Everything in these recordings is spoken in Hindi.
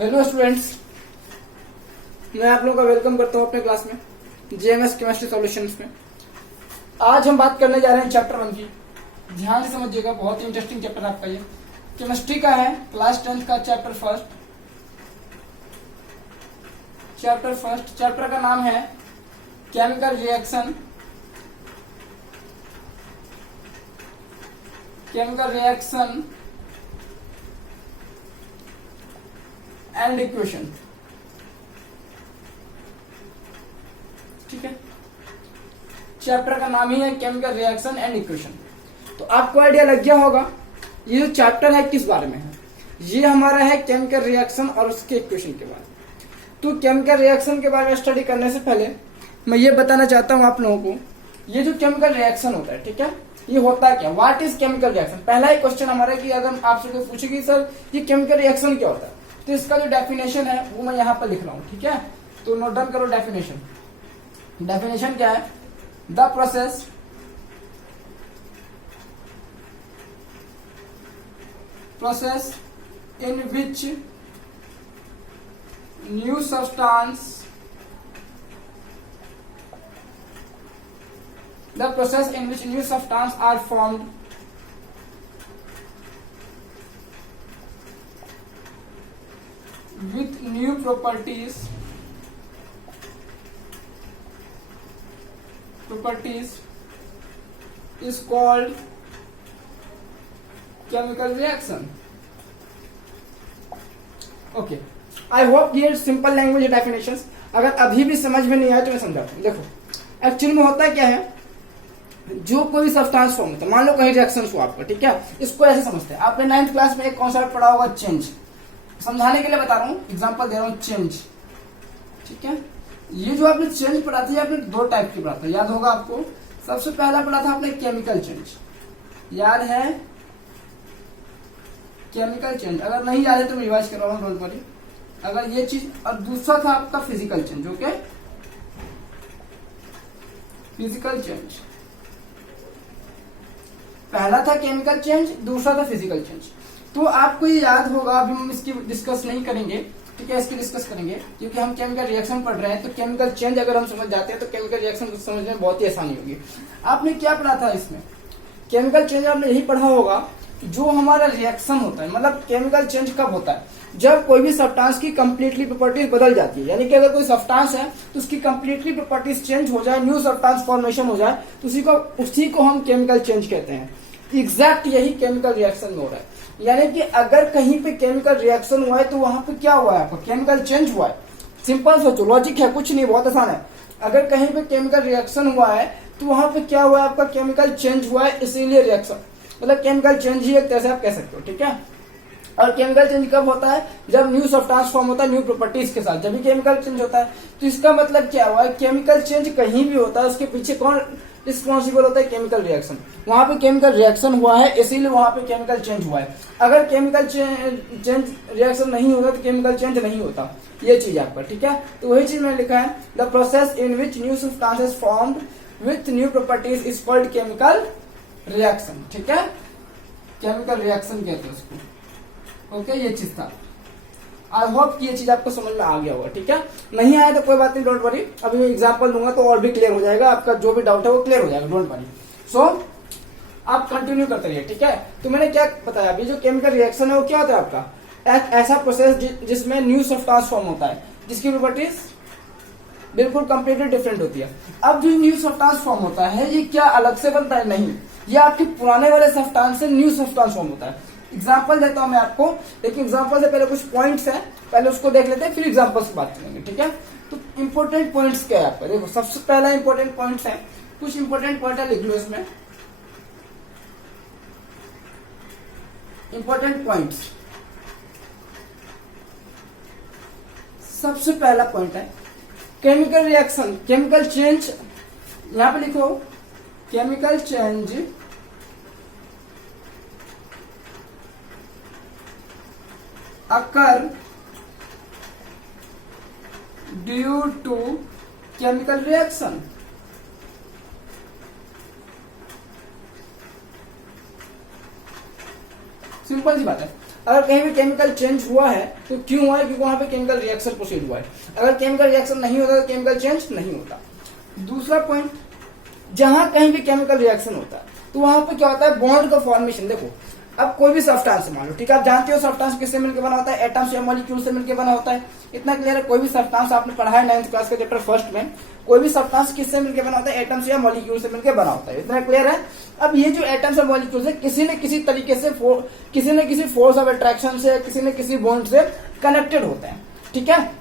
हेलो स्टूडेंट्स, मैं आप लोगों का वेलकम करता हूं अपने क्लास में जेएमएस केमिस्ट्री सॉल्यूशंस में। आज हम बात करने जा रहे हैं चैप्टर 1 की। ध्यान से समझिएगा, बहुत ही इंटरेस्टिंग चैप्टर आपका ये केमिस्ट्री का है, क्लास 10th का चैप्टर फर्स्ट। चैप्टर का नाम है केमिकल रिएक्शन एंड इक्वेशन। ठीक है, चैप्टर का नाम ही है केमिकल रिएक्शन एंड इक्वेशन। तो आपको आइडिया लग गया होगा ये जो चैप्टर है किस बारे में है। ये हमारा है केमिकल रिएक्शन और उसके इक्वेशन के बारे में। तो केमिकल रिएक्शन के बारे में स्टडी करने से पहले मैं ये बताना चाहता हूं आप लोगों को, ये जो केमिकल रिएक्शन होता है, ठीक है, ये होता क्या, व्हाट इज केमिकल रिएक्शन। पहला ही क्वेश्चन हमारा कि अगर आपसे कोई पूछेगी सर ये केमिकल रिएक्शन क्या होता है, तो इसका जो डेफिनेशन है वो मैं यहाँ पर लिख रहा हूँ। ठीक है, तो नोट डाउन करो डेफिनेशन क्या है। The process in which new substance are formed with new properties is called chemical reaction. Okay, I hope ये सिंपल लैंग्वेज डेफिनेशंस अगर अभी भी समझ में नहीं आए तो मैं समझाता हूँ। देखो, एक्चुअली में होता क्या है, जो कोई सब्सटेंस फॉर्म होता है, मान लो कहीं रिएक्शन हुआ आपका, ठीक है, इसको ऐसे समझते हैं। आपने 9th क्लास में एक कॉन्सेप्ट पढ़ा होगा चेंज, समझाने के लिए बता रहा हूँ, एग्जांपल दे रहा हूँ चेंज। ठीक है, ये जो आपने चेंज पढ़ा था, आपने दो टाइप की पढ़ा था, याद होगा आपको। सबसे पहला पढ़ा था आपने केमिकल चेंज, याद है केमिकल चेंज। अगर नहीं याद है तो मैं रिवाइज कर रहा हूँ, डोंट वरी। अगर ये चीज, और दूसरा था आपका physical change. Okay, physical change पहला था केमिकल चेंज, दूसरा था फिजिकल चेंज। तो आपको ये याद होगा, अभी हम इसकी डिस्कस नहीं करेंगे, ठीक है, इसकी डिस्कस करेंगे क्योंकि हम केमिकल रिएक्शन पढ़ रहे हैं। तो केमिकल चेंज अगर हम समझ जाते हैं तो केमिकल रिएक्शन समझने में बहुत ही आसानी होगी। आपने क्या पढ़ा था इसमें, केमिकल चेंज आपने यही पढ़ा होगा, जो हमारा रिएक्शन होता है, मतलब केमिकल चेंज कब होता है, जब कोई भी सब्सटेंस की कंप्लीटली प्रॉपर्टीज बदल जाती है। यानी कि अगर कोई सब्सटेंस है तो उसकी कंप्लीटली प्रॉपर्टीज चेंज हो जाए, न्यू सब्सटेंस फॉर्मेशन हो जाए, तो उसी को हम केमिकल चेंज कहते हैं। एग्जैक्ट यही केमिकल रिएक्शन में हो रहा है। यानी कि अगर कहीं पे केमिकल रिएक्शन हुआ है तो वहां पे क्या हुआ है, आपका केमिकल चेंज हुआ है। सिंपल सोचो, लॉजिक है, कुछ नहीं, बहुत आसान है। अगर कहीं पे केमिकल रिएक्शन हुआ है तो वहां पे क्या हुआ है, आपका केमिकल चेंज हुआ है, इसीलिए रिएक्शन, मतलब केमिकल चेंज ही एक तरह से आप कह सकते हो। ठीक है, और केमिकल चेंज कब होता है, जब न्यू सब्सटेंस फॉर्म होता है न्यू प्रॉपर्टीज के साथ, जब भी केमिकल चेंज होता है। तो इसका मतलब क्या हुआ है, केमिकल चेंज कहीं भी होता है उसके पीछे कौन रिस्पॉन्सिबल होता है, केमिकल रिएक्शन। वहां पे केमिकल रिएक्शन हुआ है, इसीलिए वहां पे केमिकल चेंज हुआ है। अगर केमिकल चेंज रिएक्शन नहीं होता तो केमिकल चेंज नहीं होता, ये चीज आपका। ठीक है, तो वही चीज मैंने लिखा है, the process in which new substances formed with new properties is called chemical reaction. ठीक है, केमिकल रिएक्शन कहते हैं उसको। ओके, ये चीज था। आई होप कि ये चीज आपको समझ में आ गया होगा। ठीक है, नहीं आया तो कोई बात नहीं, डोंट वरी, अभी मैं एग्जांपल दूंगा तो और भी क्लियर हो जाएगा, आपका जो भी डाउट है वो क्लियर हो जाएगा, डोंट वरी। सो आप कंटिन्यू करते रहिए। ठीक है, तो मैंने क्या बताया, अभी जो केमिकल रिएक्शन है वो क्या होता है आपका, एक ऐसा प्रोसेस जिसमें न्यू सब्सटेंस फॉर्म होता है, जिसकी प्रॉपर्टीज बिल्कुल कंप्लीटली डिफरेंट होती है। अब जो न्यू सब्सटेंस फॉर्म होता है ये क्या अलग से बनता है, नहीं, ये आपके पुराने वाले सब्सटेंस से न्यू सब्सटेंस फॉर्म होता है। एग्जाम्पल देता हूं मैं आपको, लेकिन एग्जाम्पल से पहले कुछ पॉइंट्स हैं, पहले उसको देख लेते हैं, फिर एग्जाम्पल से बात करेंगे। ठीक है, तो इंपॉर्टेंट पॉइंट्स क्या है आपका, देखो सबसे पहला इंपॉर्टेंट पॉइंट्स है, कुछ इंपॉर्टेंट पॉइंट है, लिख लो इसमें इंपॉर्टेंट पॉइंट्स। सबसे पहला पॉइंट है केमिकल रिएक्शन, केमिकल चेंज, यहां पे लिखो chemical change occur due to chemical reaction। Simple सी बात है, अगर कहीं भी केमिकल चेंज हुआ है तो क्यों हुआ है? क्योंकि वहां पे केमिकल रिएक्शन प्रोसीड हुआ है। अगर केमिकल रिएक्शन नहीं होता तो केमिकल चेंज नहीं होता। दूसरा पॉइंट, जहां कहीं भी केमिकल रिएक्शन होता है तो वहां पे क्या होता है? बॉन्ड का फॉर्मेशन। देखो अब कोई भी सब्सटेंस मान लो, ठीक है, आप जानते हो सब्सटेंस किससे मिलकर बना होता है? एटम्स या मॉलिक्यूल से मिलकर बना होता है। इतना क्लियर है? कोई भी सब्सटेंस आपने पढ़ा है 9th क्लास के चैप्टर फर्स्ट में, कोई भी सब्सटेंस किससे मिलकर बना होता है? एटम्स या मॉलिक्यूल से मिलकर बना होता है। इतना क्लियर है? अब ये जो एटम्स और मॉलिक्यूल्स है किसी न किसी तरीके से किसी न किसी फोर्स ऑफ अट्रैक्शन से, किसी न किसी बॉन्ड से कनेक्टेड होते हैं, ठीक है।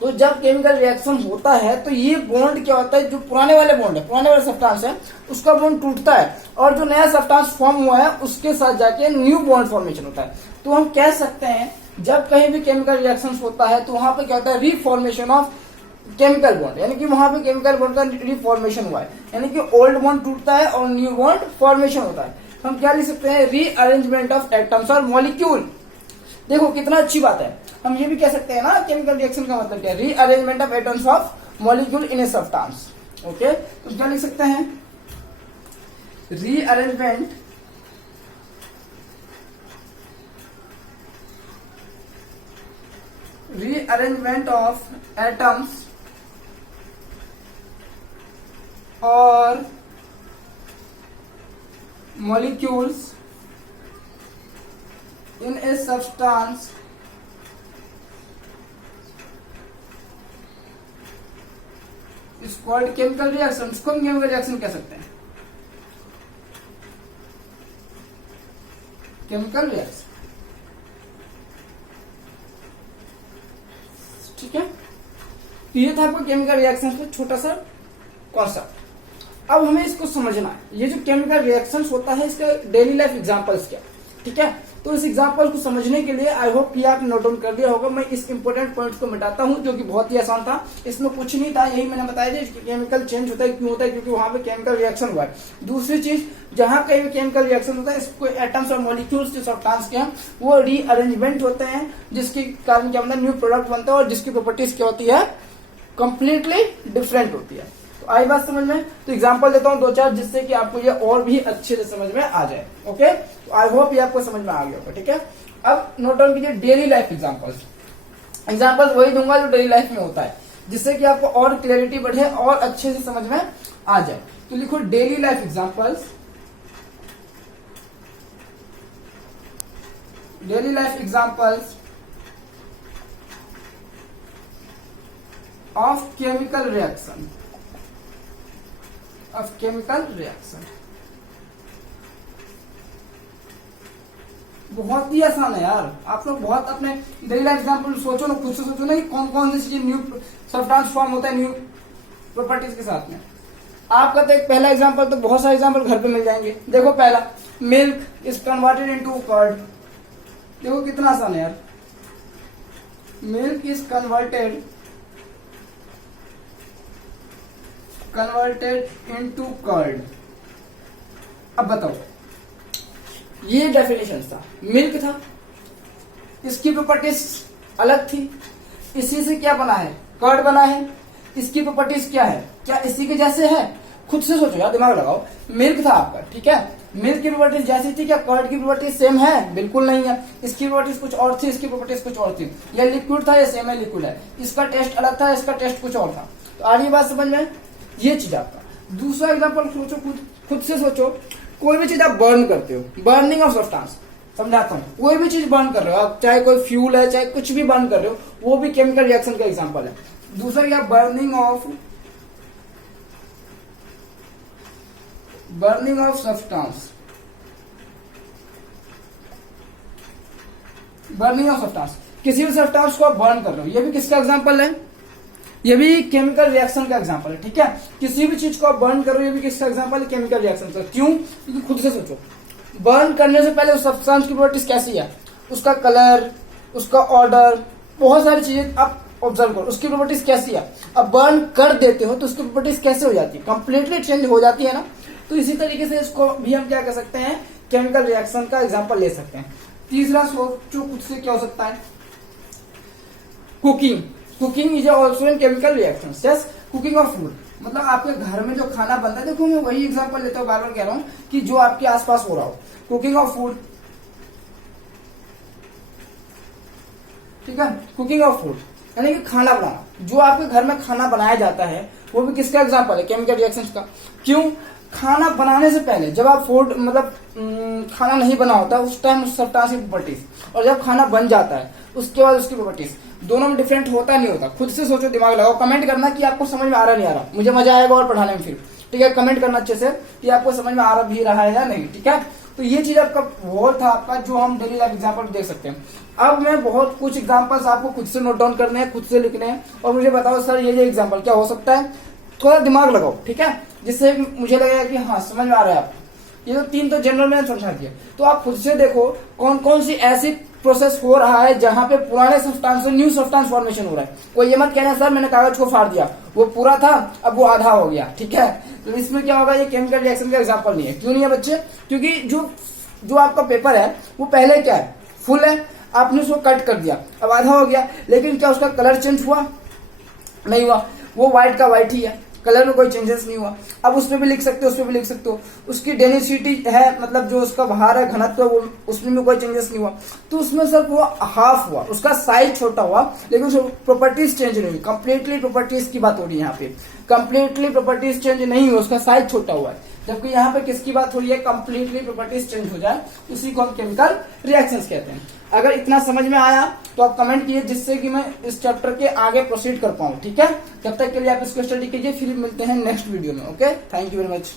तो जब केमिकल रिएक्शन होता है तो ये बॉन्ड क्या होता है? जो पुराने वाले बॉन्ड है, पुराने वाले सब्सटेंस है, उसका बॉन्ड टूटता है और जो नया सब्सटेंस फॉर्म हुआ है उसके साथ जाके न्यू बॉन्ड फॉर्मेशन होता है। तो हम कह सकते हैं जब कहीं भी केमिकल रिएक्शन होता है तो वहां पे क्या होता है? रीफॉर्मेशन ऑफ केमिकल बॉन्ड, यानी कि वहां पे केमिकल बॉन्ड का रीफॉर्मेशन हुआ है, यानी कि ओल्ड बॉन्ड टूटता है और न्यू बॉन्ड फॉर्मेशन होता है। हम क्या लिख सकते हैं? रीअरेंजमेंट ऑफ एटम्स और मॉलिक्यूल। देखो कितना अच्छी बात है। हम ये भी कह सकते हैं ना केमिकल रिएक्शन का मतलब क्या है? Rearrangement of atoms of molecule in a substance. Okay, तो क्या लिख सकते हैं? रीअरेंजमेंट ऑफ एटम्स और molecules in a substance is called chemical reaction। इसको हम केमिकल रिएक्शन कह सकते हैं, केमिकल रिएक्शन, ठीक है। तो ये था आपको केमिकल रिएक्शन का छोटा सा कॉन्सेप्ट। अब हमें इसको समझना है, ये जो केमिकल रिएक्शंस होता है इसका डेली लाइफ एग्जांपल्स क्या, ठीक है। तो इस एग्जांपल को समझने के लिए आई होप कि आपने नोट डाउन कर दिया होगा। मैं इस इंपॉर्टेंट पॉइंट्स को मिटाता हूं जो कि बहुत ही आसान था, इसमें कुछ नहीं था, यही मैंने बताया था। केमिकल चेंज होता है क्यों होता है? क्योंकि वहां पे केमिकल रिएक्शन हुआ है। दूसरी चीज, जहां कहीं भी केमिकल रिएक्शन होता है इसको एटम्स और मॉलिक्यूल्स जो सब्सटेंस के हैं वो रीअरेंजमेंट होते हैं, जिसके कारण क्या होता है? न्यू प्रोडक्ट बनता है और जिसकी प्रॉपर्टीज क्या होती है? कंप्लीटली डिफरेंट होती है। तो आई बात समझ में? तो एग्जांपल देता हूं 2-4 जिससे कि आपको ये और भी अच्छे से समझ में आ जाए। ओके, तो आई होप ये आपको समझ में आ गया होगा, ठीक है। अब नोट डाउन कीजिए डेली लाइफ एग्जांपल्स। एग्जांपल्स वही दूंगा जो डेली लाइफ में होता है, जिससे कि आपको और क्लियरिटी बढ़े और अच्छे से समझ में आ जाए। तो लिखो daily life examples, daily life examples of chemical reaction, of chemical reaction. बहुत ही आसान है यार। आप लोग बहुत अपने डेली लाइफ एग्जांपल सोचो ना, खुद से सोचो ना कि कौन कौन सी चीजें न्यू सब्सटेंस फॉर्म होता है न्यू प्रॉपर्टीज के साथ में। आपका तो एक पहला एग्जांपल, तो बहुत सारे एग्जांपल घर पे मिल जाएंगे। देखो पहला, milk is converted into curd. देखो कितना आसान है यार। Milk is converted into curd. अब बताओ, ये डेफिनेशन था, मिल्क था, इसकी प्रॉपर्टीज अलग थी, इसी से क्या बना है? कर्ड बना है। इसकी प्रॉपर्टीज क्या है? क्या इसी के जैसे है? खुद से सोचो यार, दिमाग लगाओ। मिल्क था आपका, ठीक है, मिल्क की प्रॉपर्टीज जैसी थी, क्या कर्ड की प्रॉपर्टीज सेम है? बिल्कुल नहीं है। इसकी प्रॉपर्टीज कुछ और थी, इसकी प्रॉपर्टीज कुछ और थी। यह लिक्विड था, यह सेम है, लिक्विड है। इसका टेस्ट अलग था, इसका टेस्ट कुछ और था। तो आ रही बात समझ में? ये चीज आपका। दूसरा एग्जांपल सोचो, खुद से सोचो। कोई भी चीज आप बर्न करते हो, बर्निंग ऑफ सब्सटेंस, समझाता हूं। कोई भी चीज बर्न कर रहे हो आप, चाहे कोई फ्यूल है, चाहे कुछ भी बर्न कर रहे हो, वो भी केमिकल रिएक्शन का एग्जांपल है। दूसरा क्या? Burning of substance, burning of substance. किसी भी सब्सटेंस को आप बर्न कर रहे हो, ये भी किसका एग्जांपल है? ये भी केमिकल रिएक्शन का एग्जांपल है, ठीक है। किसी भी चीज को आप बर्न करो, ये भी किसका एग्जांपल है? केमिकल रिएक्शन का। क्यों? क्योंकि खुद से सोचो, बर्न करने से पहले उस सब्सटेंस की प्रॉपर्टीज कैसी है, उसका कलर, उसका ऑर्डर, बहुत सारी चीजें आप ऑब्जर्व करो, उसकी प्रॉपर्टीज कैसी है। अब बर्न कर देते हो तो उसकी प्रॉपर्टीज कैसे हो जाती है? कंप्लीटली चेंज हो जाती है ना। तो इसी तरीके से इसको भी हम क्या कर सकते हैं? केमिकल रिएक्शन का एग्जाम्पल ले सकते हैं। तीसरा सोचो खुद से, क्या हो सकता है? Cooking is also in chemical reaction. Yes, cooking of food, मतलब आपके घर में जो खाना बनता है। देखो मैं वही एग्जांपल लेता हूँ, बार बार कह रहा हूँ कि जो आपके आसपास हो रहा हो। कुकिंग ऑफ फूड ठीक है। कुकिंग ऑफ फूड यानी कि खाना बनाना, जो आपके घर में खाना बनाया जाता है वो भी किसका एग्जाम्पल है, केमिकल रिएक्शंस का। क्यों, खाना बनाने से पहले जब आप फूड मतलब खाना नहीं बना होता उस टाइम उस सब्सटेंस की प्रॉपर्टीज, और जब खाना बन जाता है उसके बाद उसकी प्रॉपर्टीज दोनों में डिफरेंट होता नहीं होता। खुद से सोचो, दिमाग लगाओ, कमेंट करना कि आपको समझ में आ रहा नहीं आ रहा, मुझे मजा आएगा और पढ़ाने में फिर, ठीक है। कमेंट करना अच्छे से कि आपको समझ में आ रहा भी रहा है या नहीं, ठीक है। तो ये चीज आपका वॉल था आपका, जो हम डेली लाइफ एग्जाम्पल देख सकते हैं। अब मैं बहुत कुछ एग्जाम्पल्स आपको खुद से नोट डाउन करने हैं, खुद से लिखने हैं, और मुझे बताओ सर ये एग्जाम्पल क्या हो सकता है। थोड़ा दिमाग लगाओ, ठीक है, जिससे मुझे लगेगा कि हाँ समझ में आ रहा है आपको। ये तो तीन तो जनरल मैंने समझा दिया, तो आप खुद से देखो कौन कौन सी ऐसी प्रोसेस हो रहा है जहां पे पुराने सब्सटेंस से न्यू सब्सटेंस फॉर्मेशन हो रहा है। कोई ये मत कहना सर मैंने कागज को फाड़ दिया, वो पूरा था अब वो आधा हो गया, ठीक है। तो इसमें क्या होगा, ये केमिकल रिएक्शन का एग्जाम्पल नहीं है। क्यों नहीं है बच्चे, क्योंकि जो आपका पेपर है वो पहले क्या है, फुल है, आपने उसको कट कर दिया, अब आधा हो गया, लेकिन क्या उसका कलर चेंज हुआ, नहीं हुआ, वो व्हाइट का व्हाइट ही है, कलर में कोई चेंजेस नहीं हुआ। अब उसमें भी लिख सकते हो, उसमें भी लिख सकते हो, उसकी डेंसिटी है मतलब जो उसका बाहर है घनत्व, वो उसमें भी कोई चेंजेस नहीं हुआ, तो उसमें सिर्फ वो हाफ हुआ, उसका साइज छोटा हुआ, लेकिन उसकी प्रॉपर्टीज चेंज नहीं हुई। कंप्लीटली प्रॉपर्टीज की बात हो रही है यहाँ पे, कंप्लीटली प्रॉपर्टीज चेंज नहीं हुई, उसका साइज छोटा हुआ है। जबकि यहाँ पे किसकी बात हो रही है, कंप्लीटली प्रॉपर्टीज चेंज हो जाए, उसी को हम केमिकल रिएक्शंस कहते हैं। अगर इतना समझ में आया तो आप कमेंट कीजिए, जिससे कि मैं इस चैप्टर के आगे प्रोसीड कर पाऊं, ठीक है। तब तक के लिए आप इसको स्टडी कीजिए, फिर मिलते हैं नेक्स्ट वीडियो में। Okay, thank you very much.